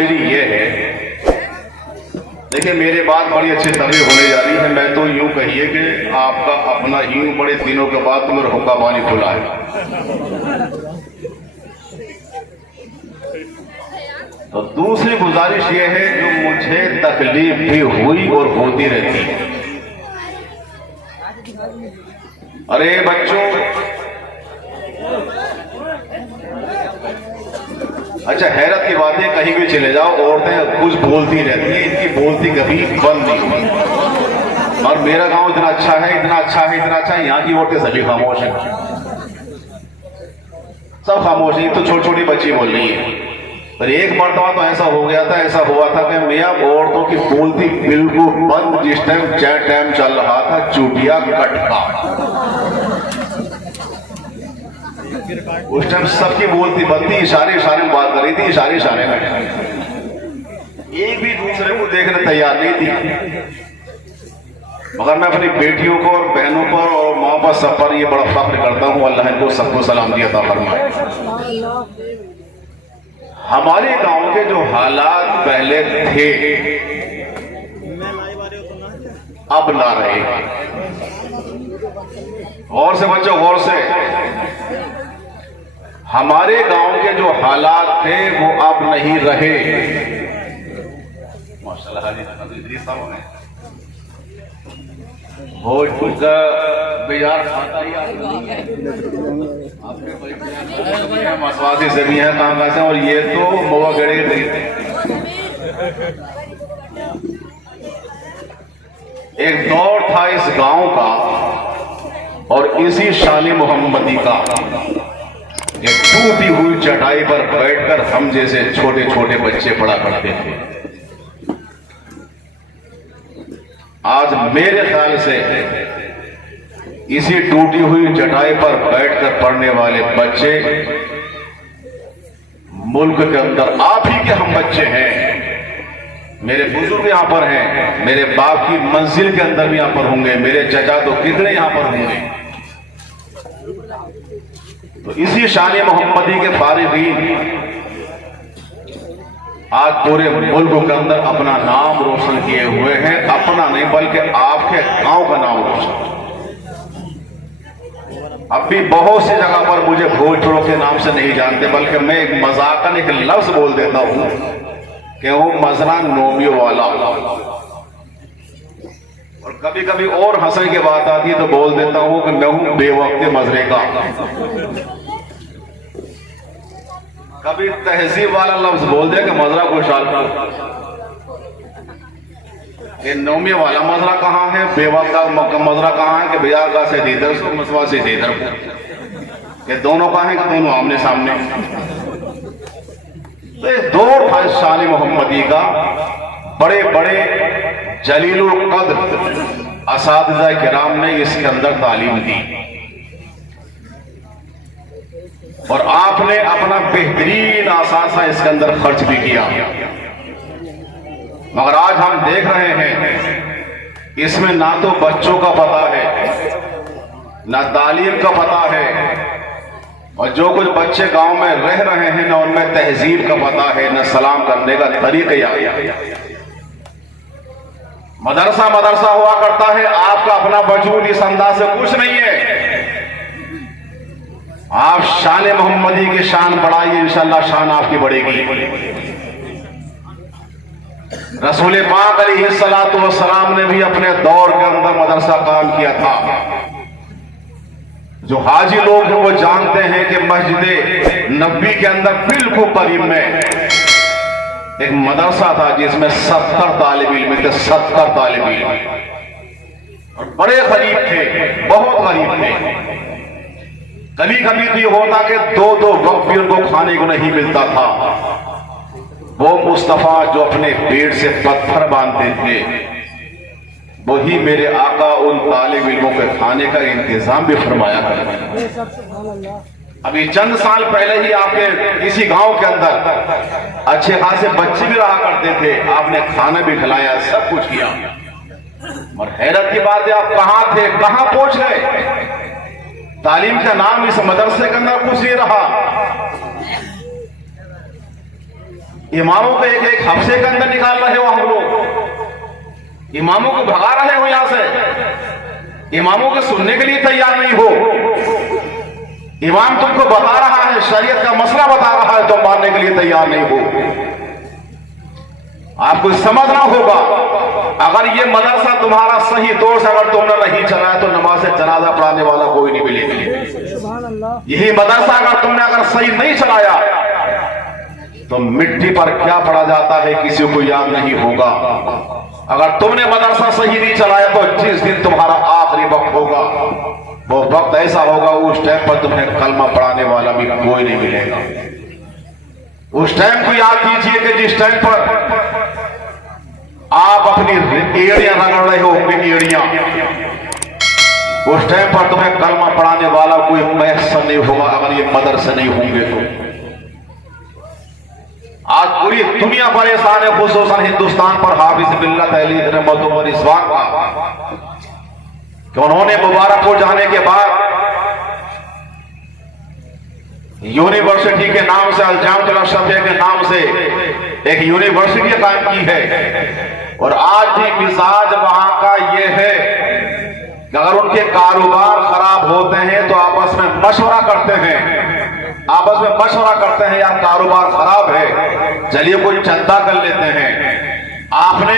मेरी ये है, देखिए मेरी बात बड़ी अच्छी तरह होने जा रही है। मैं तो यूं कहिए कि आपका अपना यूं बड़े दिनों के बाद तो मेरा हुक्का पानी खुला है। तो दूसरी गुजारिश ये है, जो मुझे तकलीफ भी हुई और होती रहती है। अरे बच्चों, अच्छा हैरत की बात है, कहीं भी चले जाओ औरतें कुछ बोलती रहती हैं, इनकी बोलती कभी बंद नहीं हुई। और मेरा गांव इतना अच्छा है, इतना अच्छा है, इतना अच्छा है, यहाँ की औरतें सभी खामोश हैं, सब खामोश है। तो छोटी छोटी बच्ची बोल रही है। पर एक मरतबा तो ऐसा हो गया था, ऐसा हुआ था कि मियां औरतों की बोलती बिल्कुल बंद, जिस टाइम चाय टाइम चल रहा था चूटिया कटका, उस टाइम सबकी बोलती बनती, इशारे इशारे में बात कर रही थी, इशारे इशारे में, एक भी दूसरे को देखने तैयार नहीं थी। मगर मैं अपनी बेटियों को और बहनों पर और माँ पर सब पर ये बड़ा फख्र करता हूँ, अल्लाह इनको सबको सलाम दिया था फरमाए। हमारे गांव के जो हालात पहले थे अब ना रहे। गौर से बच्चों, गौर से, हमारे गांव के जो हालात थे वो अब नहीं रहे। माशाल्लाह भोजपुर का बाजार खाता ही आपने मसवासी से भी है, कहाँ से, और ये तो मोवा गड़े खरीदते। एक दौर था इस गांव का और इसी शान मोहम्मदी का, एक टूटी हुई चटाई पर बैठकर हम जैसे छोटे छोटे बच्चे पढ़ा करते थे। आज मेरे ख्याल से इसी टूटी हुई चटाई पर बैठकर पढ़ने वाले बच्चे मुल्क के अंदर आप ही के हम बच्चे हैं। मेरे बुजुर्ग यहां पर हैं, मेरे बाप की मंजिल के अंदर भी यहां पर होंगे, मेरे चचा तो कितने यहां पर होंगे। तो इसी शान मोहम्मदी के फारिगीन आज पूरे मुल्क के अंदर अपना नाम रोशन किए हुए हैं, अपना नहीं बल्कि आपके गांव का नाम रोशन। अब भी बहुत सी जगह पर मुझे भोजपुरों के नाम से नहीं जानते, बल्कि मैं एक मजाकन एक लफ्ज बोल देता हूं कि वो मजरा नोमियो वाला, और कभी कभी और हंसने की बात आती है तो बोल देता हूं कि मैं हूं बेवक्त मजरे का। कभी तहजीब वाला लफ्ज बोल दिया कि मजरा खुशहाल का। ये नौमी वाला मजरा कहाँ है, बेवा का मजरा कहाँ है, कि भैया का से दीदर को मसवा से दीदर को, ये दोनों कहाँ है कि दोनों आमने सामने। तो ये दौर था शान मोहम्मदी का, बड़े बड़े जलीलुल कद्र असातिज़ा किराम ने इसके अंदर तालीम दी और आपने अपना बेहतरीन आसासा इसके अंदर खर्च भी किया। मगर आज हम देख रहे हैं इसमें ना तो बच्चों का पता है, ना तालीम का पता है, और जो कुछ बच्चे गांव में रह रहे हैं ना उनमें तहजीब का पता है, ना सलाम करने का तरीका आया। मदरसा मदरसा हुआ करता है, आपका अपना वजूद इस अंदाज से कुछ नहीं है। आप शान मोहम्मदी की शान बढ़ाइए, इंशाअल्लाह शान आपकी बढ़ेगी। रसूल पाक अलैहिस्सलातु वस्सलाम ने भी अपने दौर के अंदर मदरसा काम किया था। जो हाजी लोग हैं वो जानते हैं कि मस्जिद नबी के अंदर बिल्कुल करीब में एक मदरसा था जिसमें 70 तालिब इल्म थे, 70 तालिब इल्म, और बड़े गरीब थे, बहुत गरीब थे। कभी कभी तो ये होता कि दो दो वक्त भी उनको खाने को नहीं मिलता था। वो मुस्तफा जो अपने पेट से पत्थर बांधते थे, वही मेरे आका उन तालिब इल्मों के खाने का इंतजाम भी फरमाया करते। अभी चंद साल पहले ही आपके इसी गांव के अंदर अच्छे खासे बच्चे भी रहा करते थे, आपने खाना भी खिलाया, सब कुछ किया। और हैरत की बात है, आप कहां थे, कहां पहुंच गए? तालीम का नाम इस मदरसे के अंदर कुछ नहीं रहा। इमामों को एक एक हफ्ते के अंदर निकाल रहे हो हम लोग, इमामों को भगा रहे हो यहां से, इमामों के सुनने के लिए तैयार नहीं हो। इमाम तुमको बता रहा है, शरीयत का मसला बता रहा है, तुम मानने के लिए तैयार नहीं हो। आपको समझना होगा, अगर ये मदरसा तुम्हारा सही तौर से अगर तुमने नहीं चलाया तो नमाज जनाजा पढ़ाने वाला कोई नहीं मिलेगा। यही मदरसा अगर तुमने अगर सही नहीं चलाया तो मिट्टी पर क्या पड़ा जाता है किसी को याद नहीं होगा। अगर तुमने मदरसा सही नहीं चलाया तो जिस दिन तुम्हारा आखिरी वक्त होगा वो वक्त ऐसा होगा, उस टाइम पर तुम्हें कलमा पढ़ाने वाला भी कोई नहीं मिलेगा। उस टाइम को याद कीजिए कि जिस टाइम पर आप अपनी एड़ियां रगड़ रहे हो, अपनी एड़ियां, उस टाइम पर तुम्हें कलमा पढ़ाने वाला कोई मैसर नहीं होगा अगर ये मदरसे नहीं होंगे तो। आज पूरी दुनिया परेशान है, खुसूसन हिंदुस्तान पर हाफिज मिल्लत अली रहमतुल्लाह रिजवान का, कि उन्होंने मुबारकपुर जाने के बाद यूनिवर्सिटी के नाम से, अल-जामिअतुल अशरफिया के नाम से एक यूनिवर्सिटी कायम की है। और आज भी मिजाज वहां का ये है कि अगर उनके कारोबार खराब होते हैं तो आपस में मशवरा करते हैं, आपस में मशवरा करते हैं, यार कारोबार खराब है, चलिए कोई चंदा कर लेते हैं। आपने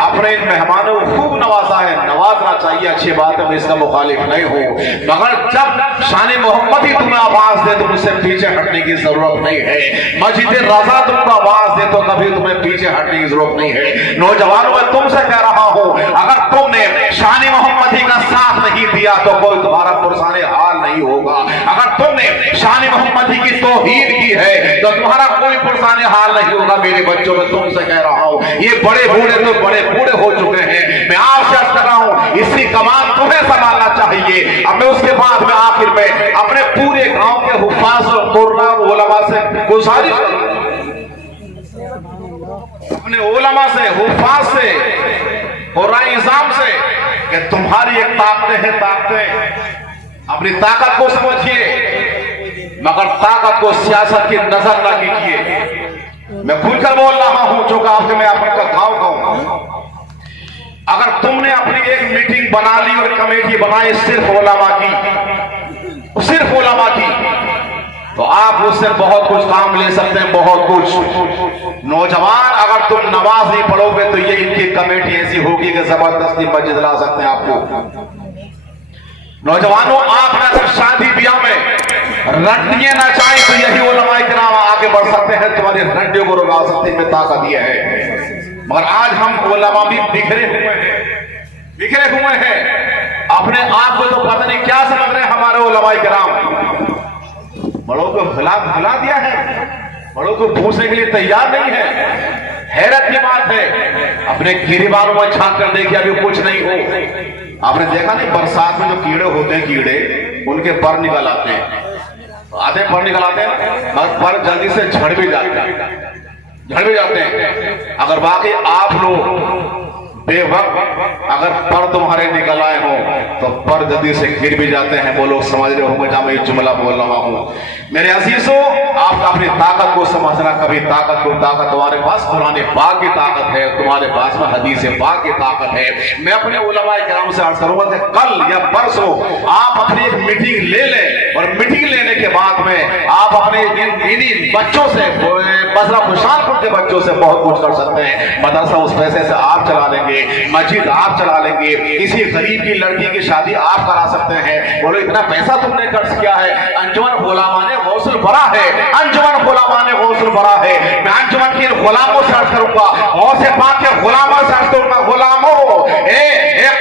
अपने इन मेहमानों को खूब नवाजा है, नवाजना चाहिए, अच्छी बात है, मैं इसका मुखालिफ नहीं हूं, मगर जब शान मोहम्मद ही तुम्हें आवाज दे तो मुझसे पीछे हटने की जरूरत नहीं है। मस्जिद रजा तुमको आवाज दे तो कभी तुम्हें पीछे हटने की जरूरत नहीं है। नौजवानों मैं तुमसे कह रहा हूं, अगर तुमने शान मोहम्मदी का साथ नहीं दिया तो कोई तुम्हारा पुरसाने हाल नहीं होगा। अगर तुमने शान मोहम्मदी की तौहीद की है तो तुम्हारा कोई पुरसाने हाल नहीं होगा। मेरे बच्चों में तुमसे कह रहा हूं, ये बड़े बूढ़े तो बड़े बूढ़े हो चुके हैं, मैं आपसे अर्ज कर रहा हूं इसी कमान तुम्हें संभालना चाहिए। अब मैं उसके बाद में आखिर में अपने पूरे गांव के हुफ्फाज और कुर्रा उलमा से गुजारिश करूंगा, अपने उलमा से, हुफ्फाज से, कुर्रा इज़ाम से, कि तुम्हारी एक ताकतें हैं, ताकतें, अपनी ताकत को समझिए मगर ताकत को सियासत की नजर ना कीजिए। मैं खुलकर बोल रहा हूं, जो आपके मैं आपका गांव का हूं। अगर तुमने अपनी एक मीटिंग बना ली और कमेटी बनाई सिर्फ उलमा की, सिर्फ उलमा की, तो आप उससे बहुत कुछ काम ले सकते हैं, बहुत कुछ। नौजवान अगर तुम नमाज नहीं पढ़ोगे तो ये इनकी कमेटी ऐसी होगी कि जबरदस्ती मस्जिद ला सकते हैं आपको। नौजवानों, आप अगर शादी ब्याह में रंडियां ना चाहे तो यही उलमा किराम आगे बढ़ सकते हैं, तुम्हारी रंडियों को रुका सकते हैं, ताकत ये है। मगर आज हम उलमा भी बिखरे हुए हैं, बिखरे हुए हैं, अपने आप को तो पता नहीं क्या समझ रहे हैं हमारे उलमा किराम। बड़ों को भुला दिया है, बड़ों को पूछने के लिए तैयार नहीं है। हैरत की बात है, अपने गिरिबानों में झांक कर देखिए, अभी कुछ नहीं हो। आपने देखा नहीं, बरसात में जो कीड़े होते हैं, कीड़े उनके पर निकल आते हैं, आधे पर निकल आते हैं मगर पर जल्दी से झड़ भी जाते हैं। अगर वाकई आप लोग बेवक्त अगर पर तुम्हारे निकल आए हो तो पर जल्दी से गिर भी जाते हैं। वो लोग समझ रहे होंगे जहां मैं ये जुमला बोल रहा हूं। मेरे अजीजों, आप अपनी ताकत को समझना, कभी ताकत तुम्हारे पास कुरान पाक की ताकत है, तुम्हारे पास में हदीस पाक की ताकत है। मैं अपने उलमा किराम से अर्ज करूंगा कि कल या परसों आप अपनी एक मीटिंग ले लें और मीटिंग लेने के बाद में आप अपने इन बच्चों से, मजरा खुशालपुर के बच्चों से बहुत कुछ कर सकते हैं। मदरसा उस पैसे से आप चला लेंगे, मस्जिद आप चला लेंगे, किसी गरीब की लड़की की शादी आप करा सकते हैं। बोलो इतना पैसा तुमने खर्च किया है। अंजुमन गुलामा ने गौसुल भरा है, अंजुमन गुलामा ने गौसुल भरा है। मैं अंजुमन के गुलामों से अर्ज करूंगा, गौसे पाक के गुलामों से अर्ज करूंगा, गुलामों,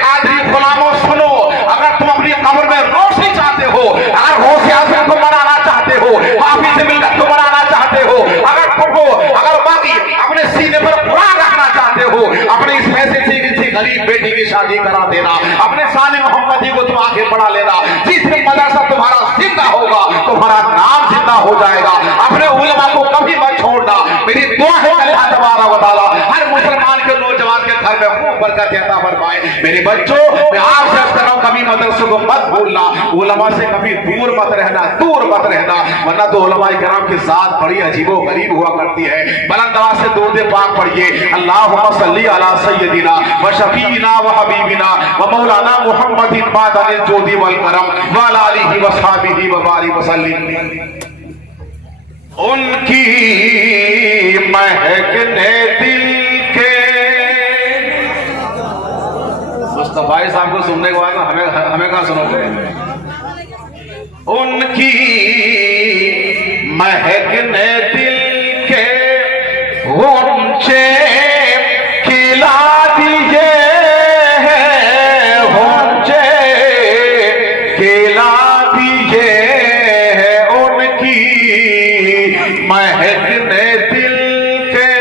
कादरी गुलामों, सुनो, अगर तुम अपनी कब्र में रोशनी चाहते हो, अगर गौसे आज़म को मनाना चाहते हो, हाफिज़ मिल्लत को मनाना चाहते हो, अगर बाकी अपने सीने पर कुरान रखना चाहते हो, अपने इस पैसे से किसी गरीब बेटी की शादी करा देना, अपने शान मोहम्मदी को तुम आगे बढ़ा लेना। जिस दिन मदरसा तुम्हारा जिंदा होगा तुम्हारा नाम जिंदा हो जाएगा। अपने उलमा को कभी मत छोड़ना। मेरी दुआ है अल्लाह तबारक व तआला हर मुसलमान के नौजवान के घर में खूब बरकत अता फरमाए। मेरे बच्चों, मैं आपसे अर्ज कर रहा हूं, कभी मदरसों को मत भूलना, उलमा से कभी दूर मत रहना, दूर मत रहना, वरना तो उलमा किराम की जात बड़ी अजीबो गरीब हुआ करती है। बुलंद आवाज से दुरूद पाक पढ़िए, अल्लाहुम्मा सल्ली अला सय्यदिना व शफीना व हबीबिना व मौलाना मुहम्मदिन बादल जोदी वल करम व अला आलिहि व सहाबिहि व बारिक वसल्लिम। उनकी महकने दिल के, मुस्तफा साहब को सुनने के बाद हमें कहां सुनोगे? उनकी महकने दिल के ऊंचे खिला दिए हैं, ऊंचे खिला दिए हैं, उनकी महकने दिल के,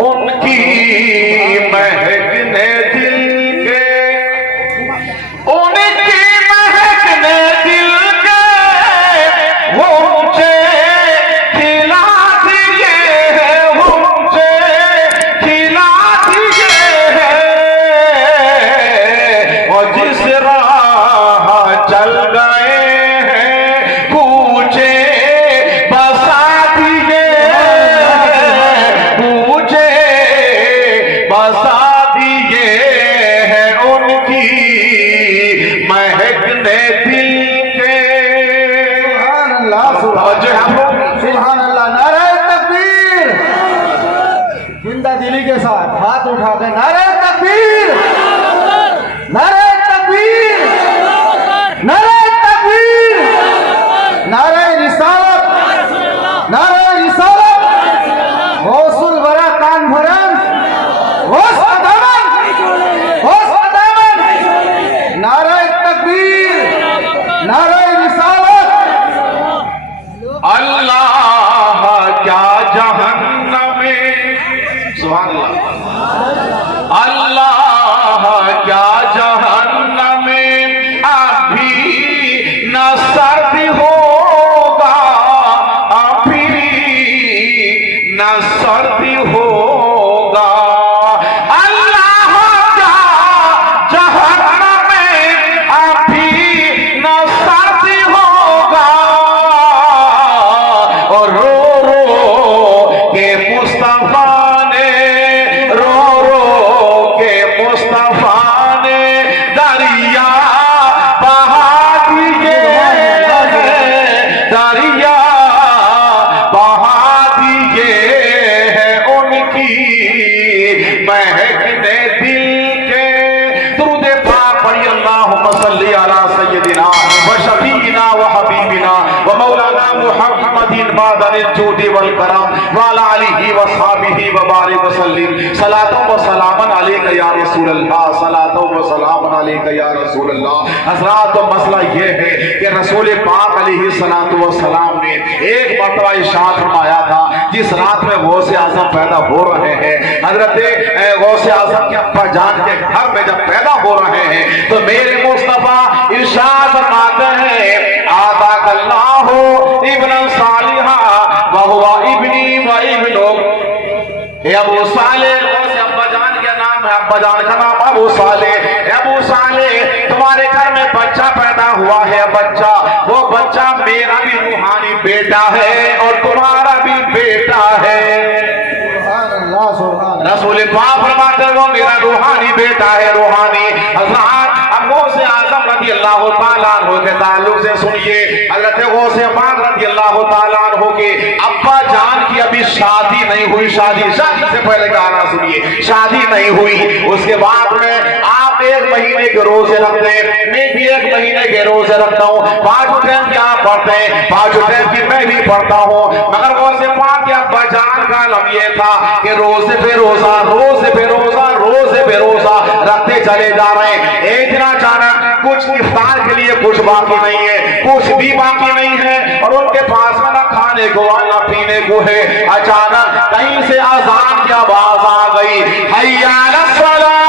उनकी महकने दिल के, उनकी महकने दिल के ऊंचे खिला दिए हैं, ऊंचे खिला दिए हैं, और जिस राह चल गए हैं पूछे बसा दिए, पूछे बसा दिए हैं, उनकी महकने दिल के। सुभान अल्लाह, सुभान अल्लाह, नारे तकबीर, जिंदा दिली के साथ हाथ उठा के नारे तकबीर, नारे तकबीर, नारे तकबीर, नारे रिसालत, नारे रिसालत, गौसुल वरा कान भरम, गौस अदामन, गौस अदामन, नारे तकबीर, नारे रिसालत। अल्लाह क्या जहन्नम में, सुभान अल्लाह, अल्लाह क्या जहन्नम में अभी न सर्दी होगा, अभी न सर्दी होगा, अल्लाह क्या जहन्नम में अभी न सर्दी होगा, और रो रो के मुस्तफा ने, रो रो के मुस्तफा ने दरिया बहा दिए, दरिया बहा दिए हैं, उनकी महकने दिल के। दुरूद पाक पढ़िए, अल्लाहुम्मा सल्ली अला सय्यदिना व शफीना व हबीबिना व मौलाना मुहम्मदिन बादल जोदी वल करम व अला आलिहि व सहाबिहि व बारिक वसल्लिम। सलातो व सलामन अलैका या रसूल अल्लाह, सलातो व सलामन अलैका या रसूल अल्लाह। हज़रात, तो मसला ये है कि रसूल पाक अलैहि सलातो व सलाम ने एक मर्तबा इरशाद फरमाया था, जिस रात में गौसे आज़म पैदा हो रहे हैं, हजरत गौसे आज़म के अब्बा जान के घर में जब पैदा हो रहे हैं, तो मेरे मुस्तफा इरशाद फरमाते हैं, आता अल्लाहु इब्न सालिहा व हुवा इब्नी व इब्नु, हे अबू सालेह, गौसे अब्बा जान का नाम है, अब्बा जान का नाम अबू सालेह। अबू सालेह, तुम्हारे घर में बच्चा पैदा हुआ है, बच्चा, वो बच्चा मेरा भी रूहानी बेटा है और तुम्हारा भी बेटा है। सुभान अल्लाह, सुभान अल्लाह। रसूल पाक फरमाते हैं, वो मेरा रूहानी बेटा है, रूहानी। हज़रत गौसे आज़म रज़ी अल्लाह ताला अन्हु के ताल्लुक से सुनिए, हज़रत गौसे पाक रज़ी अल्लाह ताला अन्हु के अब्बा जान की अभी शादी नहीं हुई, शादी से पहले गाना सुनिए, शादी नहीं हुई। उसके बाद में आप एक महीने के रोजे रखते हैं, मैं भी एक महीने के रोजे रखता हूँ, 5 टाइम की आप पढ़ते हैं, 5 टाइम की मैं भी पढ़ता हूँ। मगर गौसे पाक के अब्बा जान का लम ये था कि रोजे पे रोजा, रोजे पे रोजा, रोजे पे रोजा रखते चले जा रहे हैं। एक दिन अचानक कुछ इफ्तार के लिए कुछ बाकी नहीं है, कुछ भी बाकी नहीं है, और उनके पास में ना खाने को ना पीने को है। अचानक कहीं से अजान की आवाज आ गई, हैया अलस सलाह,